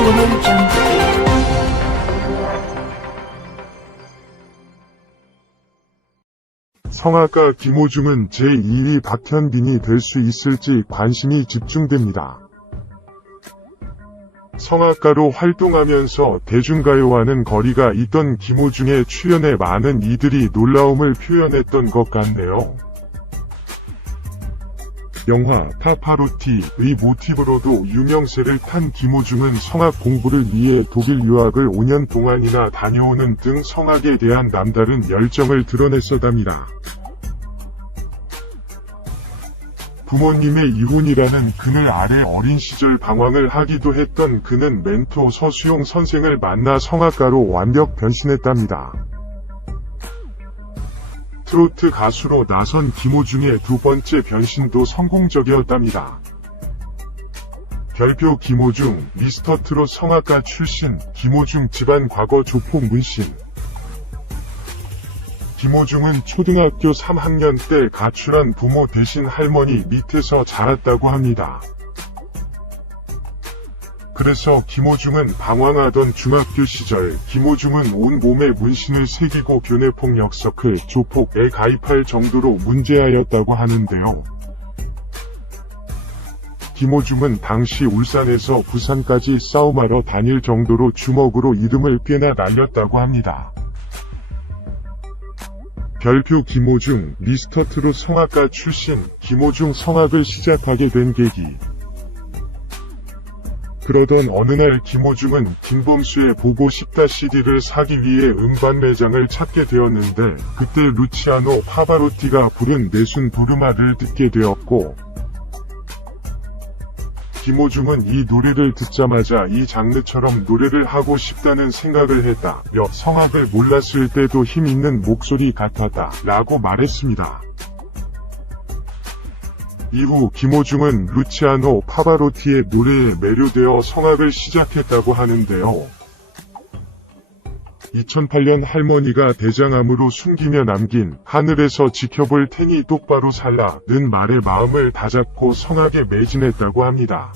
Global Jungle. 성악가 김호중은 제2위 박현빈이 될 수 있을지 관심이 집중됩니다. 성악가로 활동하면서 대중가요와는 거리가 있던 김호중의 출연에 많은 이들이 놀라움을 표현했던 것 같네요. 영화 파파로티의 모티브로도 유명세를 탄 김호중은 성악 공부를 위해 독일 유학을 5년 동안이나 다녀오는 등 성악에 대한 남다른 열정을 드러냈었답니다. 부모님의 이혼이라는 그늘 아래 어린 시절 방황을 하기도 했던 그는 멘토 서수용 선생을 만나 성악가로 완벽 변신했답니다. 트로트 가수로 나선 김호중의 두 번째 변신도 성공적이었답니다. 별표 김호중, 미스터트롯 성악가 출신, 김호중 집안 과거 조폭 문신. 김호중은 초등학교 3학년 때 가출한 부모 대신 할머니 밑에서 자랐다고 합니다. 그래서 김호중은 방황하던 중학교 시절 김호중은 온몸에 문신을 새기고 교내폭력 서클 조폭에 가입할 정도로 문제아였다고 하는데요. 김호중은 당시 울산에서 부산까지 싸움하러 다닐 정도로 주먹으로 이름을 꽤나 날렸다고 합니다. 별표 김호중, 미스터트롯 성악가 출신, 김호중 성악을 시작하게 된 계기. 그러던 어느 날 김호중은 김범수의 보고 싶다 CD를 사기 위해 음반 매장을 찾게 되었는데 그때 루치아노 파바로티가 부른 내순 부르마를 듣게 되었고 김호중은 이 노래를 듣자마자 이 장르처럼 노래를 하고 싶다는 생각을 했다며 성악을 몰랐을 때도 힘 있는 목소리 같았다 라고 말했습니다. 이후 김호중은 루치아노 파바로티의 노래에 매료되어 성악을 시작했다고 하는데요. 2008년 할머니가 대장암으로 숨기며 남긴 하늘에서 지켜볼 테니 똑바로 살라는 말에 마음을 다잡고 성악에 매진했다고 합니다.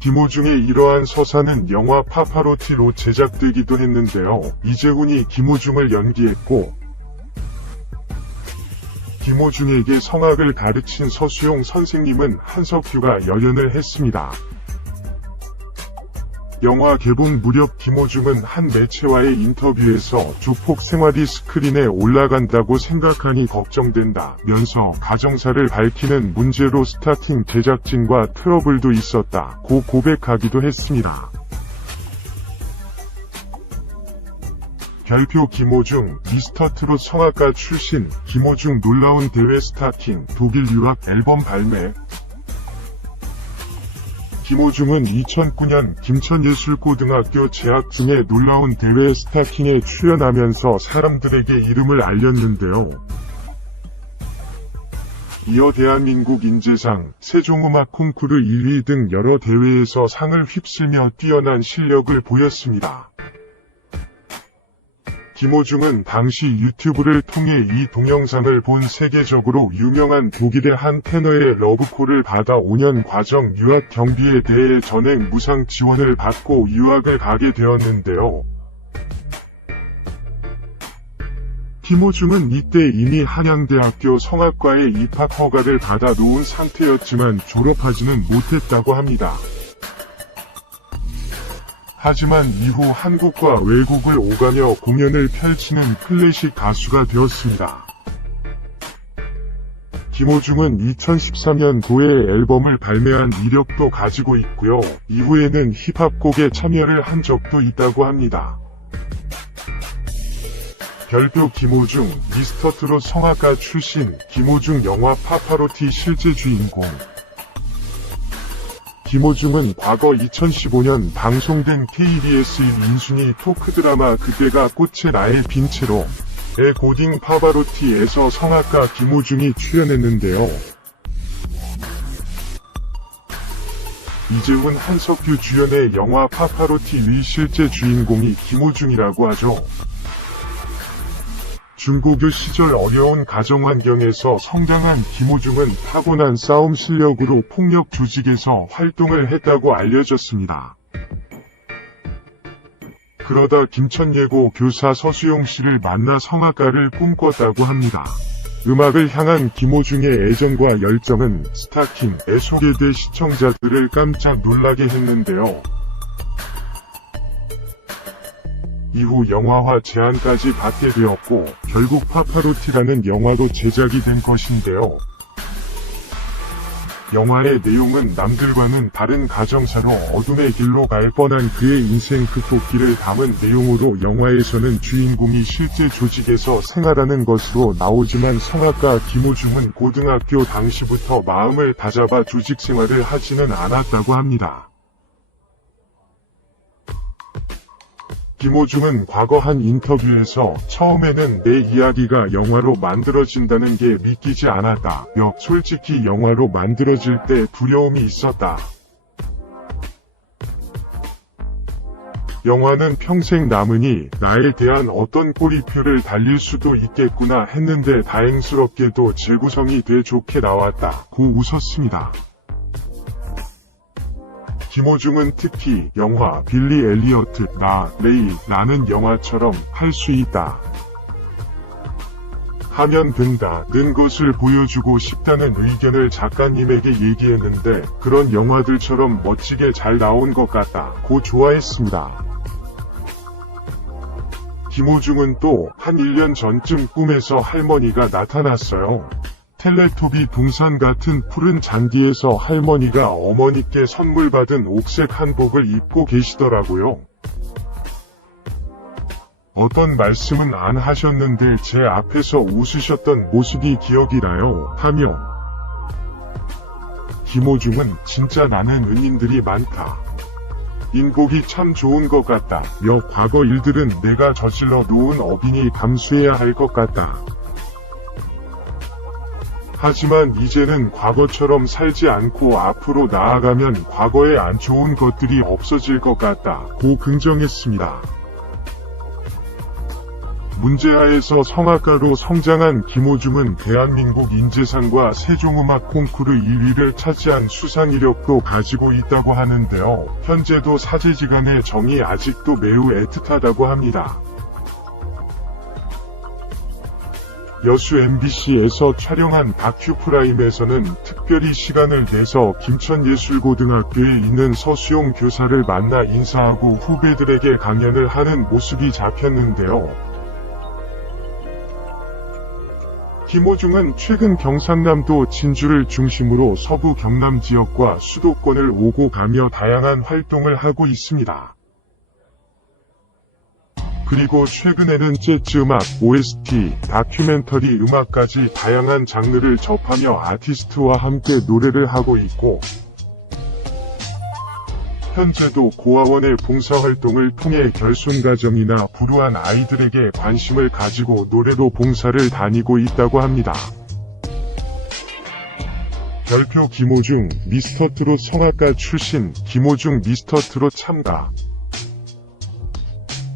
김호중의 이러한 서사는 영화 파파로티로 제작되기도 했는데요. 이재훈이 김호중을 연기했고 김호중에게 성악을 가르친 서수용 선생님은 한석규가 열연을 했습니다. 영화 개봉 무렵 김호중은 한 매체와의 인터뷰에서 조폭 생활이 스크린에 올라간다고 생각하니 걱정된다면서 가정사를 밝히는 문제로 스타팅 제작진과 트러블도 있었다고 고백하기도 했습니다. 별표 김호중, 미스터트롯 성악가 출신, 김호중 놀라운 대회 스타팅, 독일 유학 앨범 발매. 김호중은 2009년 김천예술고등학교 재학 중에 놀라운 대회 스타킹에 출연하면서 사람들에게 이름을 알렸는데요. 이어 대한민국 인재상, 세종음악 콩쿠르 1위 등 여러 대회에서 상을 휩쓸며 뛰어난 실력을 보였습니다. 김호중은 당시 유튜브를 통해 이 동영상을 본 세계적으로 유명한 독일의 한 테너의 러브콜을 받아 5년 과정 유학 경비에 대해 전액 무상 지원을 받고 유학을 가게 되었는데요. 김호중은 이때 이미 한양대학교 성악과에 입학 허가를 받아 놓은 상태였지만 졸업하지는 못했다고 합니다. 하지만 이후 한국과 외국을 오가며 공연을 펼치는 클래식 가수가 되었습니다. 김호중은 2013년 도에 앨범을 발매한 이력도 가지고 있고요. 이후에는 힙합곡에 참여를 한 적도 있다고 합니다. 별표 김호중, 미스터트롯 성악가 출신, 김호중 영화 파파로티 실제 주인공. 김호중은 과거 2015년 방송된 KBS 인순이 토크 드라마 그대가 꽃의 나의 빈채로의 고딩 파바로티에서 성악가 김호중이 출연했는데요. 이재훈 한석규 주연의 영화 파파로티의 실제 주인공이 김호중이라고 하죠. 중고교 시절 어려운 가정 환경에서 성장한 김호중은 타고난 싸움 실력으로 폭력 조직에서 활동을 했다고 알려졌습니다. 그러다 김천예고 교사 서수용 씨를 만나 성악가를 꿈꿨다고 합니다. 음악을 향한 김호중의 애정과 열정은 스타킹에 소개돼 시청자들을 깜짝 놀라게 했는데요. 이후 영화화 제안까지 받게 되었고 결국 파파로티라는 영화로 제작이 된 것인데요. 영화의 내용은 남들과는 다른 가정사로 어둠의 길로 갈 뻔한 그의 인생 극복기를 담은 내용으로 영화에서는 주인공이 실제 조직에서 생활하는 것으로 나오지만 성악가 김호중은 고등학교 당시부터 마음을 다잡아 조직 생활을 하지는 않았다고 합니다. 김호중은 과거 한 인터뷰에서 처음에는 내 이야기가 영화로 만들어진다는 게 믿기지 않았다. 솔직히 영화로 만들어질 때 두려움이 있었다. 영화는 평생 남으니 나에 대한 어떤 꼬리표를 달릴 수도 있겠구나 했는데 다행스럽게도 재구성이 돼 좋게 나왔다. 고 웃었습니다. 김호중은 특히 영화 빌리 엘리어트 나 레이라는 영화처럼 할 수 있다. 하면 된다는 것을 보여주고 싶다는 의견을 작가님에게 얘기했는데 그런 영화들처럼 멋지게 잘 나온 것 같다고 좋아했습니다. 김호중은 또 한 1년 전쯤 꿈에서 할머니가 나타났어요. 텔레토비 동산 같은 푸른 잔디에서 할머니가 어머니께 선물 받은 옥색 한복을 입고 계시더라고요. 어떤 말씀은 안 하셨는데 제 앞에서 웃으셨던 모습이 기억이 나요. 하며 김호중은 진짜 나는 은인들이 많다. 인복이 참 좋은 것 같다. 과거 일들은 내가 저질러 놓은 어빈이 감수해야 할 것 같다. 하지만 이제는 과거처럼 살지 않고 앞으로 나아가면 과거에 안 좋은 것들이 없어질 것 같다고 긍정했습니다. 문제하에서 성악가로 성장한 김호중은 대한민국 인재상과 세종음악 콩쿠르 1위를 차지한 수상 이력도 가지고 있다고 하는데요. 현재도 사제지간의 정이 아직도 매우 애틋하다고 합니다. 여수 MBC에서 촬영한 다큐 프라임에서는 특별히 시간을 내서 김천예술고등학교에 있는 서수용 교사를 만나 인사하고 후배들에게 강연을 하는 모습이 잡혔는데요. 김호중은 최근 경상남도 진주를 중심으로 서부 경남 지역과 수도권을 오고 가며 다양한 활동을 하고 있습니다. 그리고 최근에는 재즈 음악, OST, 다큐멘터리 음악까지 다양한 장르를 접하며 아티스트와 함께 노래를 하고 있고 현재도 고아원의 봉사활동을 통해 결손가정이나 불우한 아이들에게 관심을 가지고 노래로 봉사를 다니고 있다고 합니다. 별표 김호중, 미스터트롯 성악가 출신, 김호중 미스터트롯 참가.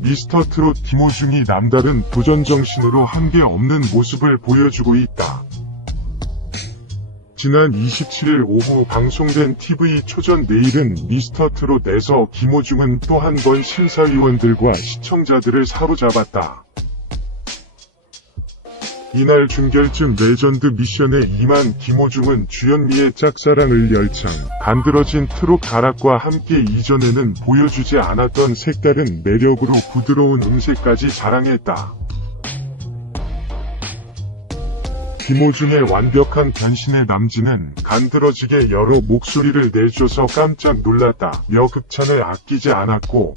미스터트롯 김호중이 남다른 도전정신으로 한계없는 모습을 보여주고 있다. 지난 27일 오후 방송된 TV 초전 내일은 미스터트롯에서 김호중은 또 한 번 심사위원들과 시청자들을 사로잡았다. 이날 준결승 레전드 미션에 임한 김호중은 주현미의 짝사랑을 열창, 간드러진 트롯 가락과 함께 이전에는 보여주지 않았던 색다른 매력으로 부드러운 음색까지 자랑했다. 김호중의 완벽한 변신에 남진은 간드러지게 여러 목소리를 내줘서 깜짝 놀랐다며 극찬을 아끼지 않았고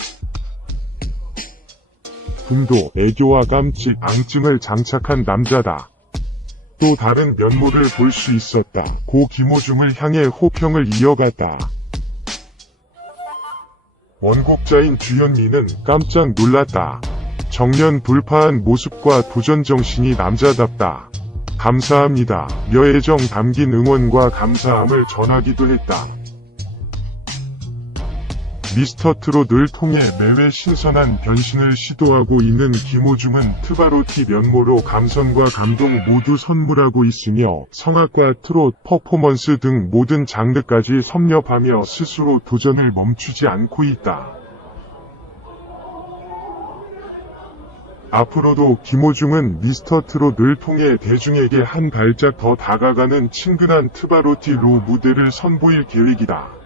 분도, 애교와 깜찍, 앙증을 장착한 남자다. 또 다른 면모를 볼 수 있었다. 고 김호중을 향해 호평을 이어갔다. 원곡자인 주현미는 깜짝 놀랐다. 정면 돌파한 모습과 도전정신이 남자답다. 감사합니다. 며 애정 담긴 응원과 감사함을 전하기도 했다. 미스터 트롯을 통해 매회 신선한 변신을 시도하고 있는 김호중은 트바로티 면모로 감성과 감동 모두 선물하고 있으며 성악과 트롯, 퍼포먼스 등 모든 장르까지 섭렵하며 스스로 도전을 멈추지 않고 있다. 앞으로도 김호중은 미스터 트롯을 통해 대중에게 한 발짝 더 다가가는 친근한 트바로티 로 무대를 선보일 계획이다.